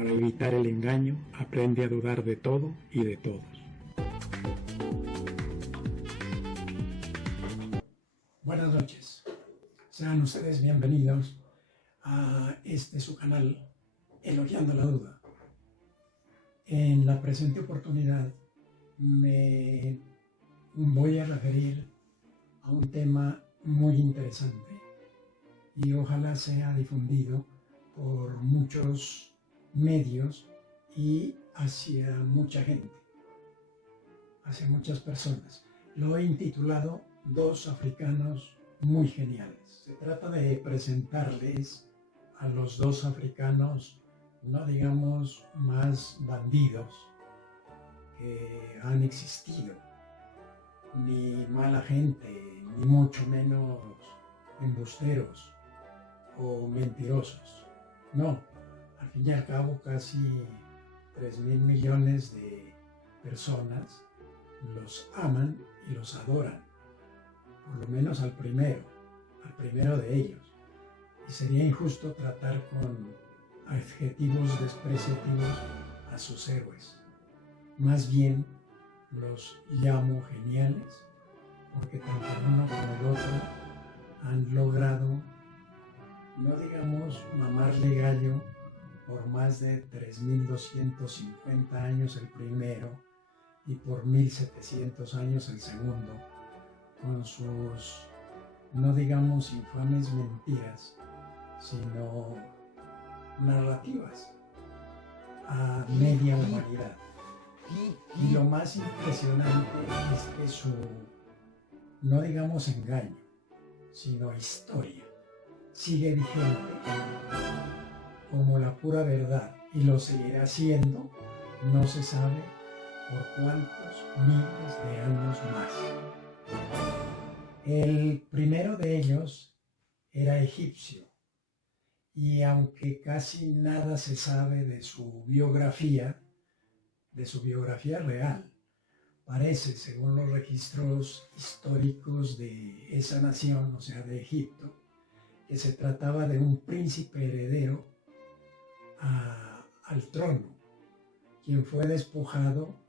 Para evitar el engaño, aprende a dudar de todo y de todos. Buenas noches. Sean ustedes bienvenidos a su canal, Elogiando la Duda. En la presente oportunidad me voy a referir a un tema muy interesante y ojalá sea difundido por muchos medios y hacia mucha gente, hacia muchas personas. Lo he intitulado Dos africanos muy geniales. Se trata de presentarles a los dos africanos, no digamos más bandidos que han existido, ni mala gente, ni mucho menos embusteros o mentirosos. No. Al fin y al cabo, casi 3.000 millones de personas los aman y los adoran, por lo menos al primero de ellos. Y sería injusto tratar con adjetivos despreciativos a sus héroes. Más bien los llamo geniales, porque tanto uno como el otro han logrado, no digamos mamarle gallo, por más de 3.250 años el primero y por 1.700 años el segundo, con sus, no digamos infames mentiras, sino narrativas a media humanidad. Y lo más impresionante es que su, no digamos engaño, sino historia, sigue vigente como la pura verdad, y lo seguirá siendo, no se sabe por cuántos miles de años más. El primero de ellos era egipcio, y aunque casi nada se sabe de su biografía real, parece, según los registros históricos de esa nación, o sea, de Egipto, que se trataba de un príncipe heredero al trono, quien fue despojado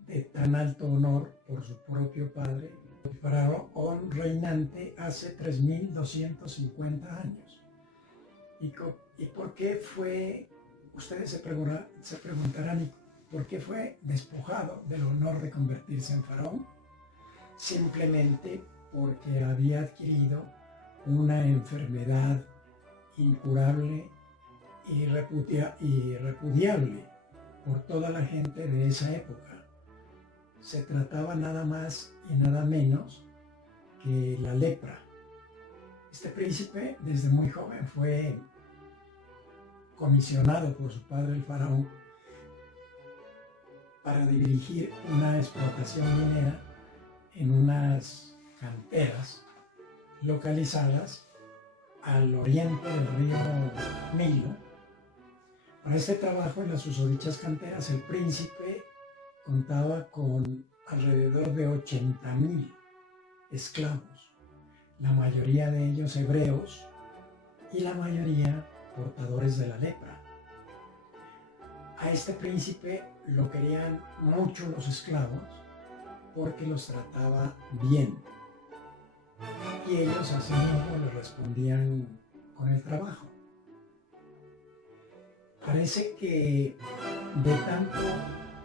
de tan alto honor por su propio padre, el faraón reinante hace 3.250 años. ¿Y por qué fue, ustedes se preguntarán, ¿y por qué fue despojado del honor de convertirse en faraón? Simplemente porque había adquirido una enfermedad incurable y repudiable por toda la gente de esa época. Se trataba nada más y nada menos que la lepra. Este príncipe desde muy joven fue comisionado por su padre el faraón para dirigir una explotación minera en unas canteras localizadas al oriente del río Nilo. Para este trabajo en las susodichas canteras, el príncipe contaba con alrededor de 80.000 esclavos, la mayoría de ellos hebreos y la mayoría portadores de la lepra. A este príncipe lo querían mucho los esclavos porque los trataba bien, y ellos así mismo le respondían con el trabajo. Parece que de tanto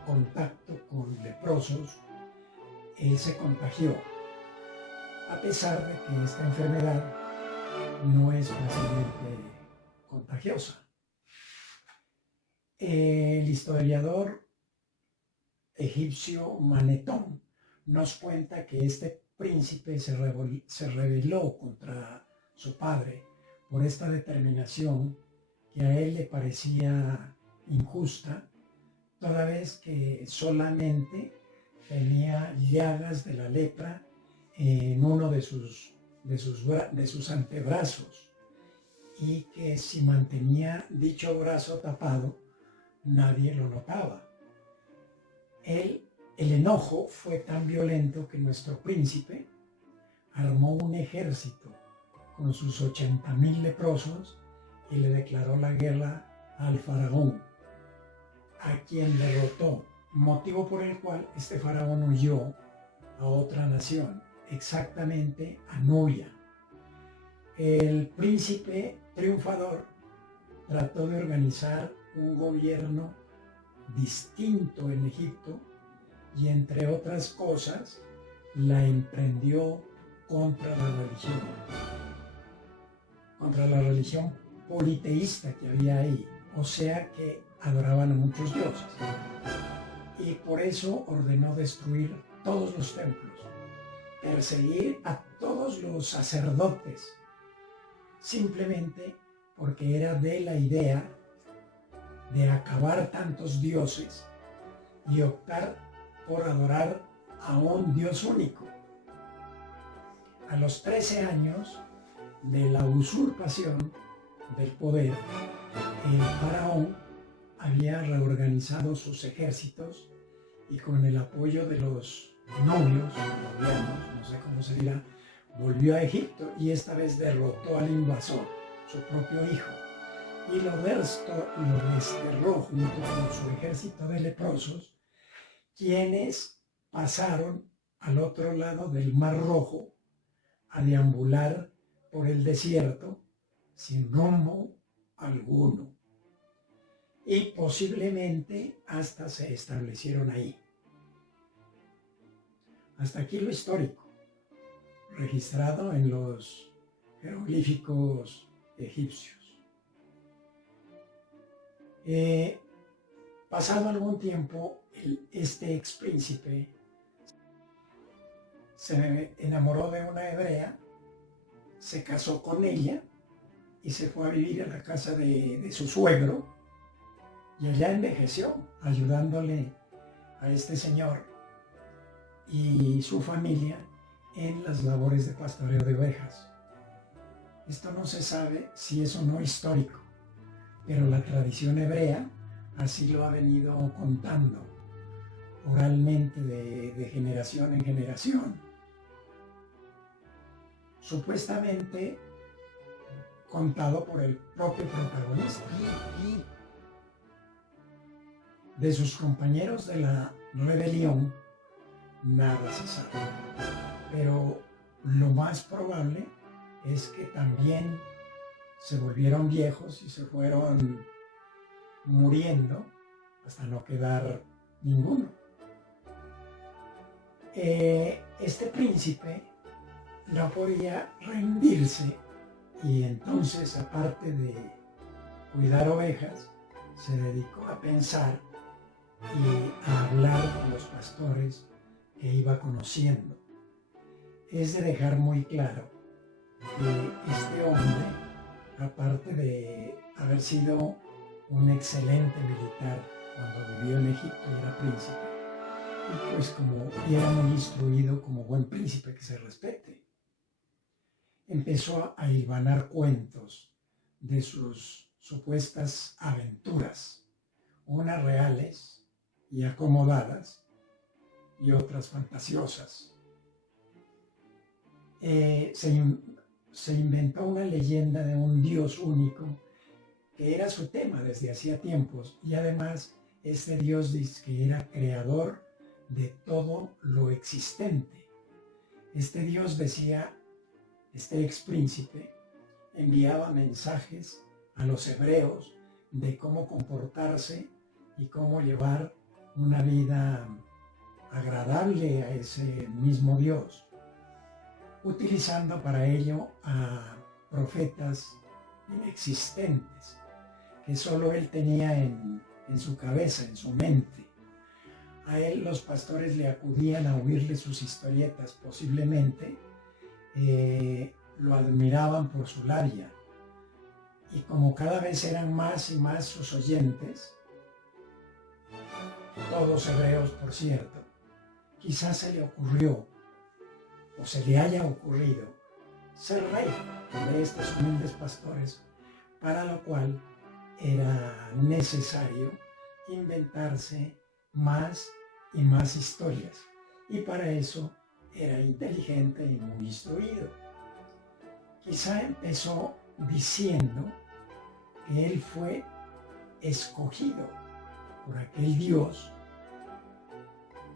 contacto con leprosos, él se contagió, a pesar de que esta enfermedad no es fácilmente contagiosa. El historiador egipcio Manetón nos cuenta que este príncipe se rebeló contra su padre por esta determinación que a él le parecía injusta, toda vez que solamente tenía llagas de la lepra en uno de sus antebrazos, y que si mantenía dicho brazo tapado, nadie lo notaba. El enojo fue tan violento que nuestro príncipe armó un ejército con sus 80.000 leprosos y le declaró la guerra al faraón. a quien derrotó, motivo por el cual este faraón huyó a otra nación, exactamente a Nubia. El príncipe triunfador trató de organizar un gobierno distinto en Egipto y, entre otras cosas, la emprendió contra la religión politeísta que había ahí, o sea que adoraban a muchos dioses. Y por eso ordenó destruir todos los templos, perseguir a todos los sacerdotes, simplemente porque era de la idea de acabar tantos dioses y optar por adorar a un Dios único. A los 13 años de la usurpación del poder, el faraón había reorganizado sus ejércitos y, con el apoyo de los nubios, no sé cómo se dirá, volvió a Egipto y esta vez derrotó al invasor, su propio hijo, y lo desterró junto con su ejército de leprosos, quienes pasaron al otro lado del Mar Rojo a deambular por el desierto sin rumbo alguno, y posiblemente hasta se establecieron ahí. Hasta aquí lo histórico, registrado en los jeroglíficos egipcios. Pasado algún tiempo, este expríncipe se enamoró de una hebrea, se casó con ella y se fue a vivir a la casa de su suegro, y allá envejeció ayudándole a este señor y su familia en las labores de pastoreo de ovejas. Esto no se sabe si es o no histórico, pero la tradición hebrea así lo ha venido contando oralmente de generación en generación. Supuestamente contado por el propio protagonista. De sus compañeros de la rebelión, nada se sabe. Pero lo más probable es que también se volvieron viejos y se fueron muriendo hasta no quedar ninguno. Este príncipe no podía rendirse y entonces, aparte de cuidar ovejas, se dedicó a pensar y a hablar con los pastores que iba conociendo. Es de dejar muy claro que este hombre, aparte de haber sido un excelente militar cuando vivió en Egipto y era príncipe, y pues era muy instruido como buen príncipe que se respete, empezó a hilvanar cuentos de sus supuestas aventuras, unas reales y acomodadas y otras fantasiosas. Se inventó una leyenda de un Dios único que era su tema desde hacía tiempos, y además este Dios dice que era creador de todo lo existente. Este Dios, decía este expríncipe, enviaba mensajes a los hebreos de cómo comportarse y cómo llevar una vida agradable a ese mismo Dios, utilizando para ello a profetas inexistentes que solo él tenía en su cabeza, en su mente. A él los pastores le acudían a oírle sus historietas, posiblemente lo admiraban por su labia, y como cada vez eran más y más sus oyentes, todos hebreos por cierto, quizás se le ocurrió o se le haya ocurrido ser rey de estos humildes pastores, para lo cual era necesario inventarse más y más historias, y para eso era inteligente y muy instruido. Quizá empezó diciendo que él fue escogido por aquel dios,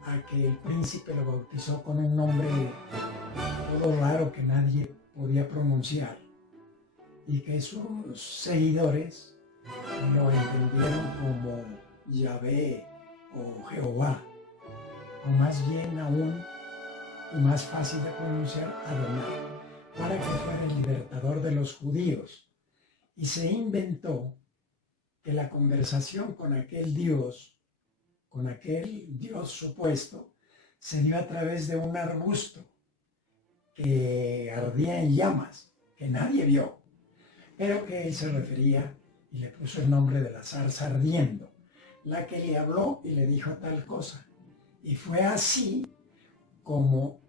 a que el príncipe lo bautizó con un nombre todo raro que nadie podía pronunciar, y que sus seguidores lo entendieron como Yahvé o Jehová, o más bien aún y más fácil de pronunciar, Adonai, para que fuera el libertador de los judíos. Y se inventó que la conversación con aquel Dios supuesto, se dio a través de un arbusto que ardía en llamas, que nadie vio, pero que él se refería y le puso el nombre de la zarza ardiendo, la que le habló y le dijo tal cosa. Y fue así como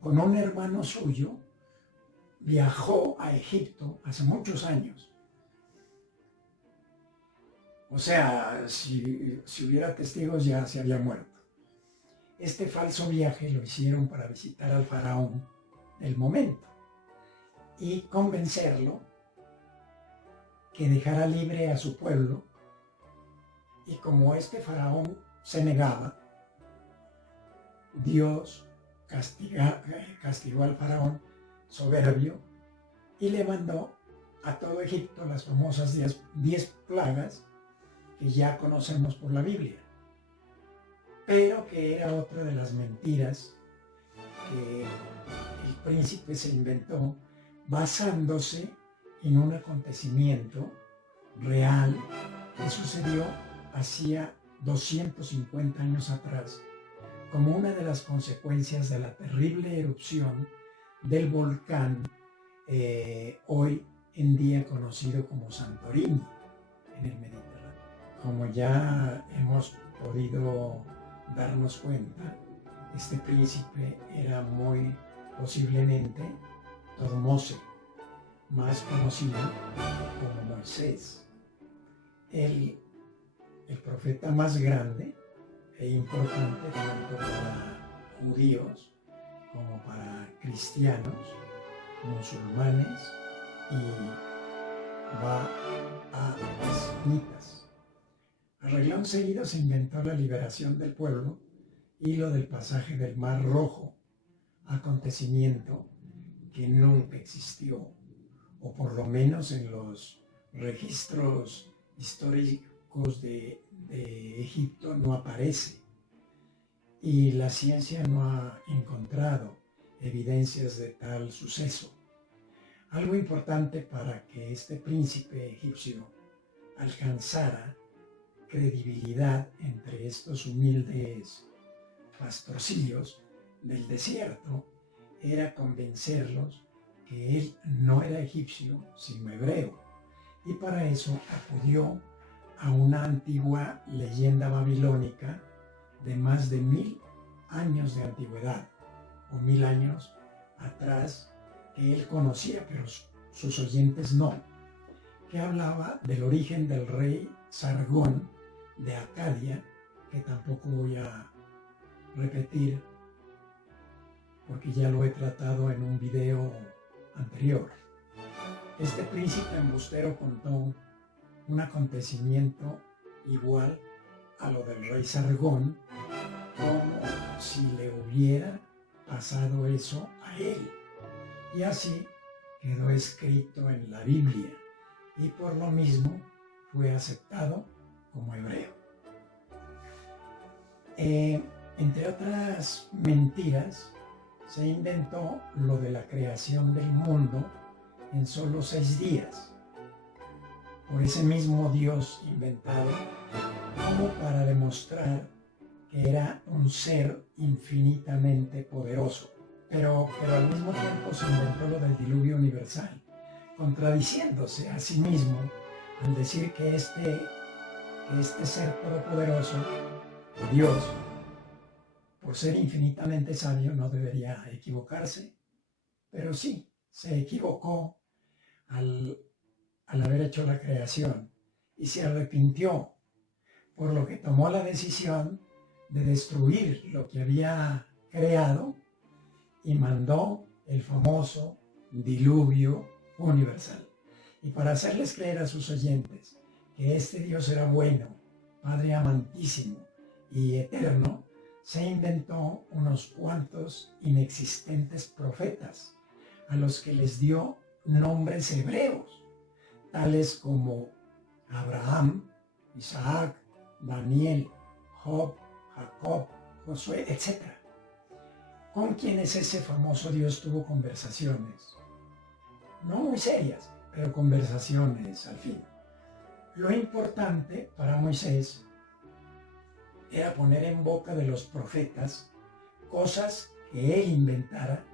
con un hermano suyo viajó a Egipto hace muchos años. O sea, si hubiera testigos ya se había muerto. Este falso viaje lo hicieron para visitar al faraón del momento y convencerlo que dejara libre a su pueblo. Y como este faraón se negaba, Dios castigó al faraón soberbio y le mandó a todo Egipto las famosas 10 plagas que ya conocemos por la Biblia, pero que era otra de las mentiras que el príncipe se inventó basándose en un acontecimiento real que sucedió hacía 250 años atrás, como una de las consecuencias de la terrible erupción del volcán hoy en día conocido como Santorini en el Mediterráneo. Como ya hemos podido darnos cuenta, este príncipe era muy posiblemente Tormose, más conocido como Moisés, el profeta más grande e importante tanto para judíos como para cristianos, musulmanes y bahá'ítas. A reglón seguido se inventó la liberación del pueblo y lo del pasaje del Mar Rojo, acontecimiento que nunca existió, o por lo menos en los registros históricos de Egipto no aparece, y la ciencia no ha encontrado evidencias de tal suceso. Algo importante para que este príncipe egipcio alcanzara credibilidad entre estos humildes pastorcillos del desierto era convencerlos que él no era egipcio sino hebreo, y para eso acudió a una antigua leyenda babilónica de más de 1000 años de antigüedad, o 1000 años atrás, que él conocía pero sus oyentes no, que hablaba del origen del rey Sargón de Acadia, que tampoco voy a repetir porque ya lo he tratado en un video anterior. Este príncipe embustero contó un acontecimiento igual a lo del rey Sargón, como si le hubiera pasado eso a él, y así quedó escrito en la Biblia y por lo mismo fue aceptado como hebreo. Entre otras mentiras, se inventó lo de la creación del mundo en solo 6 días, por ese mismo Dios inventado, como para demostrar que era un ser infinitamente poderoso. Pero al mismo tiempo se inventó lo del diluvio universal, contradiciéndose a sí mismo al decir que este ser todopoderoso, Dios, por ser infinitamente sabio, no debería equivocarse, pero sí, se equivocó al haber hecho la creación y se arrepintió, por lo que tomó la decisión de destruir lo que había creado y mandó el famoso diluvio universal. Y para hacerles creer a sus oyentes que este Dios era bueno Padre amantísimo y eterno, se inventó unos cuantos inexistentes profetas, a los que les dio nombres hebreos, tales como Abraham, Isaac, Daniel, Job, Jacob, Josué, etc. ¿Con quienes ese famoso Dios tuvo conversaciones? No muy serias, pero conversaciones al fin. Lo importante para Moisés era poner en boca de los profetas cosas que él inventara,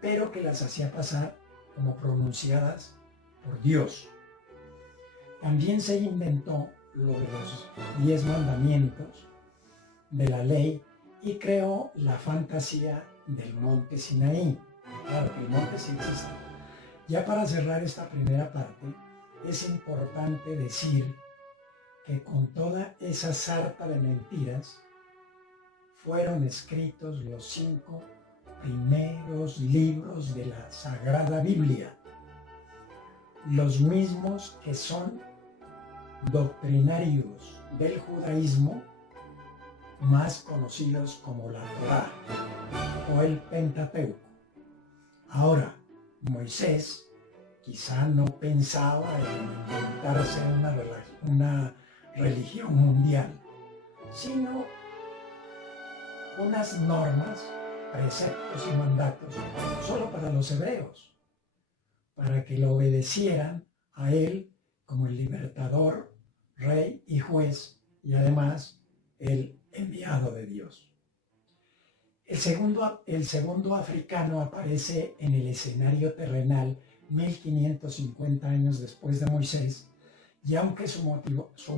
pero que las hacía pasar como pronunciadas por Dios. También se inventó lo de los 10 mandamientos de la ley y creó la fantasía del monte Sinaí. Claro que el monte sí existe. Ya para cerrar esta primera parte, es importante decir que con toda esa sarta de mentiras fueron escritos los 5 primeros libros de la Sagrada Biblia, los mismos que son doctrinarios del judaísmo, más conocidos como la Torá o el Pentateuco. Ahora, Moisés quizá no pensaba en inventarse una religión mundial, sino unas normas, preceptos y mandatos solo para los hebreos, para que lo obedecieran a él como el libertador, rey y juez, y además el enviado de Dios. El segundo africano aparece en el escenario terrenal 1550 años después de Moisés, y aunque su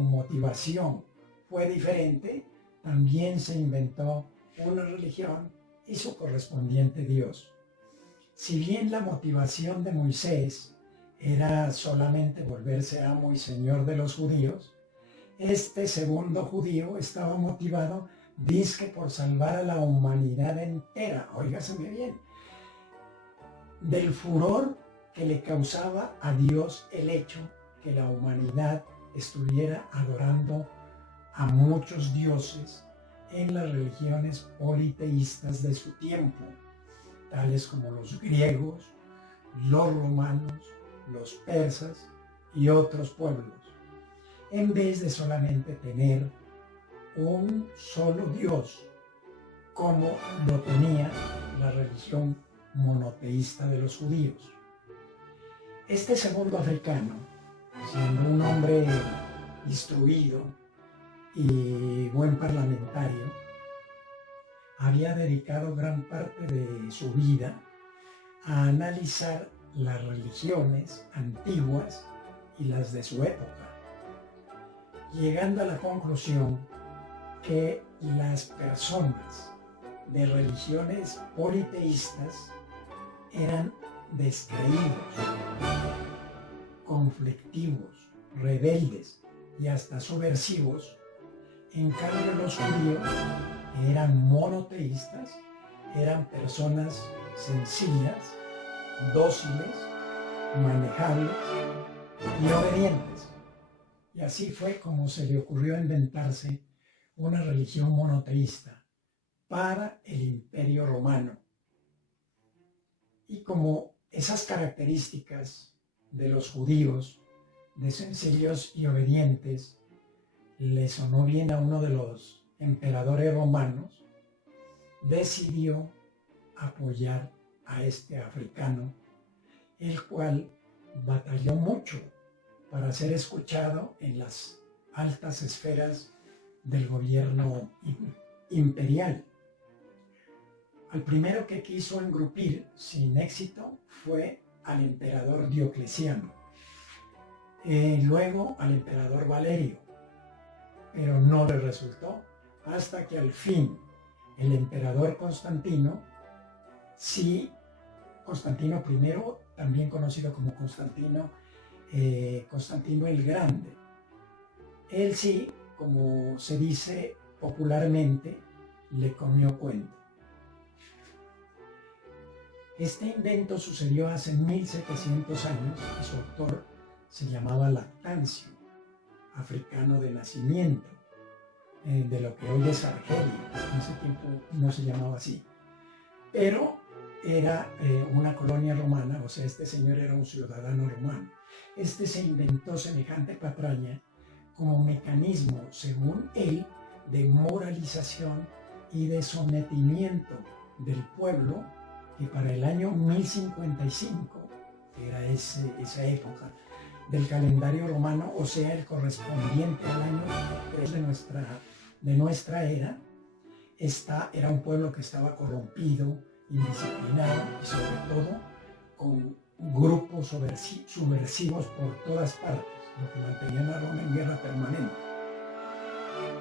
motivación fue diferente, también se inventó una religión y su correspondiente Dios. Si bien la motivación de Moisés era solamente volverse amo y señor de los judíos, este segundo judío estaba motivado dizque por salvar a la humanidad entera, óigaseme bien, del furor que le causaba a Dios el hecho que la humanidad estuviera adorando a muchos dioses en las religiones politeístas de su tiempo, tales como los griegos, los romanos, los persas y otros pueblos, en vez de solamente tener un solo Dios, como lo tenía la religión monoteísta de los judíos. Este segundo africano, siendo un hombre instruido y buen parlamentario, había dedicado gran parte de su vida a analizar las religiones antiguas y las de su época, llegando a la conclusión que las personas de religiones politeístas eran descreídos, conflictivos, rebeldes y hasta subversivos. En cambio, los judíos, que eran monoteístas, eran personas sencillas, dóciles, manejables y obedientes. Y así fue como se le ocurrió inventarse una religión monoteísta para el Imperio Romano. Y como esas características de los judíos, de sencillos y obedientes, le sonó bien a uno de los emperadores romanos, decidió apoyar a este africano, el cual batalló mucho para ser escuchado en las altas esferas del gobierno imperial. Al primero que quiso engrupir sin éxito fue al emperador Diocleciano, luego al emperador Valerio, pero no le resultó, hasta que al fin el emperador Constantino I, también conocido como Constantino el Grande, él sí, como se dice popularmente, le comió cuento. Este invento sucedió hace 1700 años y su autor se llamaba Lactancio, africano de nacimiento, de lo que hoy es Argelia. En ese tiempo no se llamaba así. Pero era una colonia romana, o sea, este señor era un ciudadano romano. Este se inventó semejante patraña como mecanismo, según él, de moralización y de sometimiento del pueblo, que para el año 1055, que era esa época del calendario romano, o sea, el correspondiente al año 3 de nuestra era, era un pueblo que estaba corrompido, indisciplinado y sobre todo con grupos subversivos por todas partes, lo que mantenían a Roma en guerra permanente.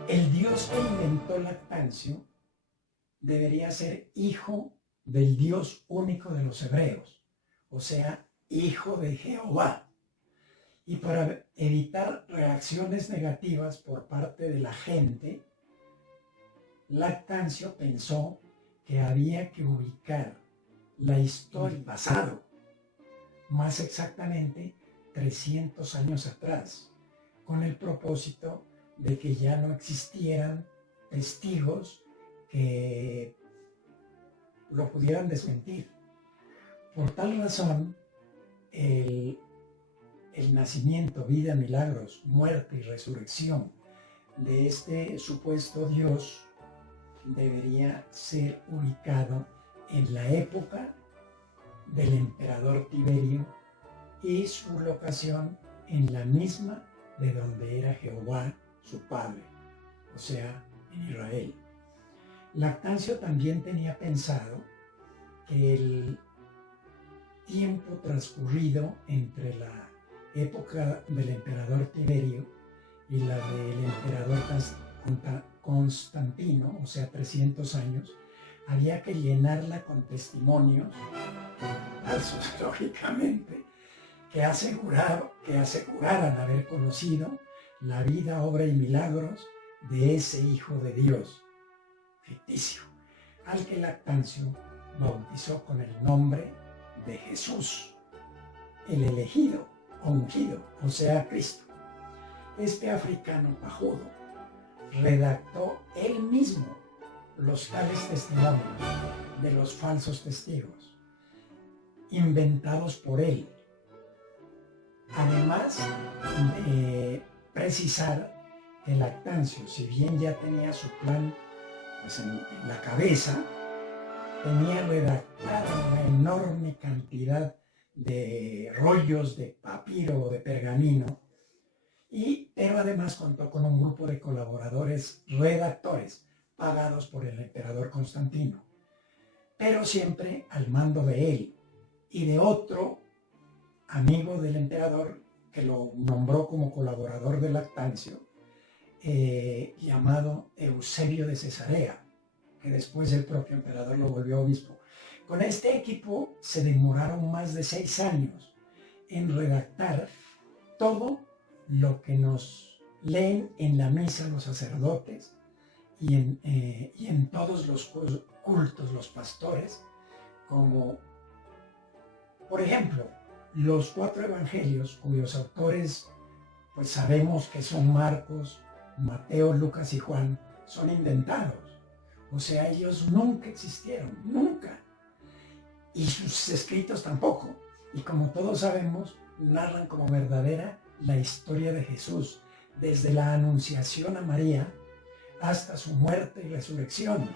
El Dios que inventó Lactancio debería ser hijo del Dios único de los hebreos, o sea, hijo de Jehová. Y para evitar reacciones negativas por parte de la gente, Lactancio pensó que había que ubicar la historia del pasado, más exactamente 300 años atrás, con el propósito de que ya no existieran testigos que lo pudieran desmentir. Por tal razón, el nacimiento, vida, milagros, muerte y resurrección de este supuesto Dios debería ser ubicado en la época del emperador Tiberio y su locación en la misma de donde era Jehová, su padre, o sea, en Israel. Lactancio también tenía pensado que el tiempo transcurrido entre la época del emperador Tiberio y la del emperador Constantino, o sea, 300 años, había que llenarla con testimonios falsos, lógicamente, que aseguraran haber conocido la vida, obra y milagros de ese Hijo de Dios ficticio, al que Lactancio bautizó con el nombre de Jesús, el elegido, ungido, o sea, Cristo. Este africano pajudo redactó él mismo los tales testimonios de los falsos testigos, inventados por él, además de precisar que Lactancio, si bien ya tenía su plan pues en la cabeza, tenía redactada una enorme cantidad de rollos de papiro o de pergamino, pero además contó con un grupo de colaboradores redactores pagados por el emperador Constantino, pero siempre al mando de él y de otro amigo del emperador que lo nombró como colaborador de Lactancio, llamado Eusebio de Cesarea, que después el propio emperador lo volvió obispo. Con este equipo se demoraron más de 6 años en redactar todo lo que nos leen en la misa los sacerdotes y en todos los cultos los pastores, como por ejemplo los 4 evangelios cuyos autores pues sabemos que son Marcos, Mateo, Lucas y Juan, son inventados. O sea, ellos nunca existieron, nunca. Y sus escritos tampoco. Y como todos sabemos, narran como verdadera la historia de Jesús, desde la anunciación a María hasta su muerte y resurrección.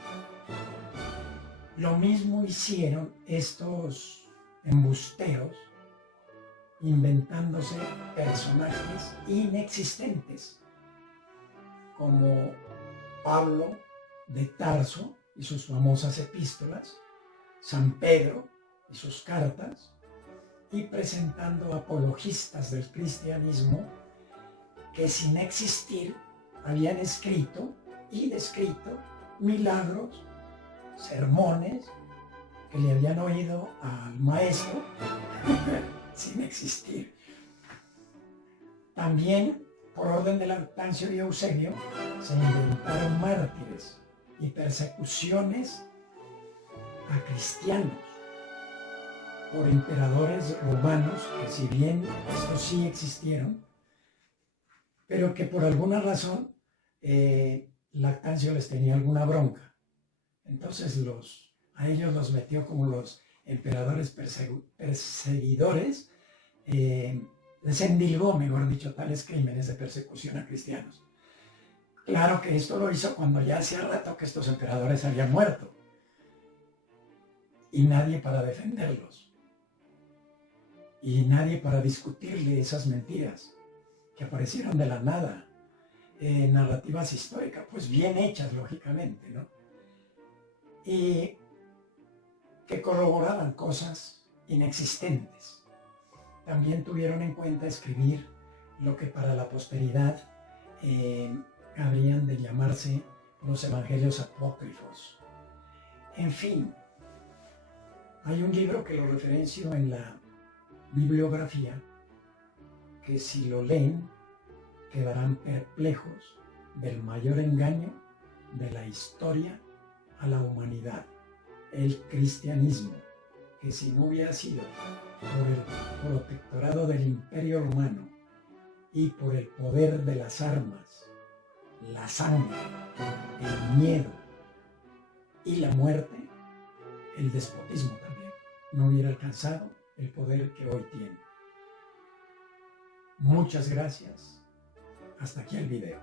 Lo mismo hicieron estos embusteros, inventándose personajes inexistentes, como Pablo de Tarso y sus famosas epístolas, San Pedro y sus cartas, y presentando apologistas del cristianismo que sin existir habían escrito y descrito milagros, sermones que le habían oído al maestro sin existir. También, por orden de Lactancio y Eusebio, se inventaron mártires y persecuciones a cristianos por emperadores romanos, que si bien estos sí existieron, pero que por alguna razón Lactancio les tenía alguna bronca. Entonces a ellos los metió como los emperadores perseguidores, les endilgó, mejor dicho, tales crímenes de persecución a cristianos. Claro que esto lo hizo cuando ya hacía rato que estos emperadores habían muerto y nadie para defenderlos y nadie para discutirle esas mentiras que aparecieron de la nada, narrativas históricas, pues bien hechas lógicamente, ¿no? Y que corroboraban cosas inexistentes. También tuvieron en cuenta escribir lo que para la posteridad habrían de llamarse los evangelios apócrifos. En fin, hay un libro que lo referencio en la bibliografía, que si lo leen quedarán perplejos del mayor engaño de la historia a la humanidad, el cristianismo, que si no hubiera sido por el protectorado del Imperio Romano y por el poder de las armas, la sangre, el miedo y la muerte, el despotismo también no hubiera alcanzado el poder que hoy tiene. Muchas gracias. Hasta aquí el video.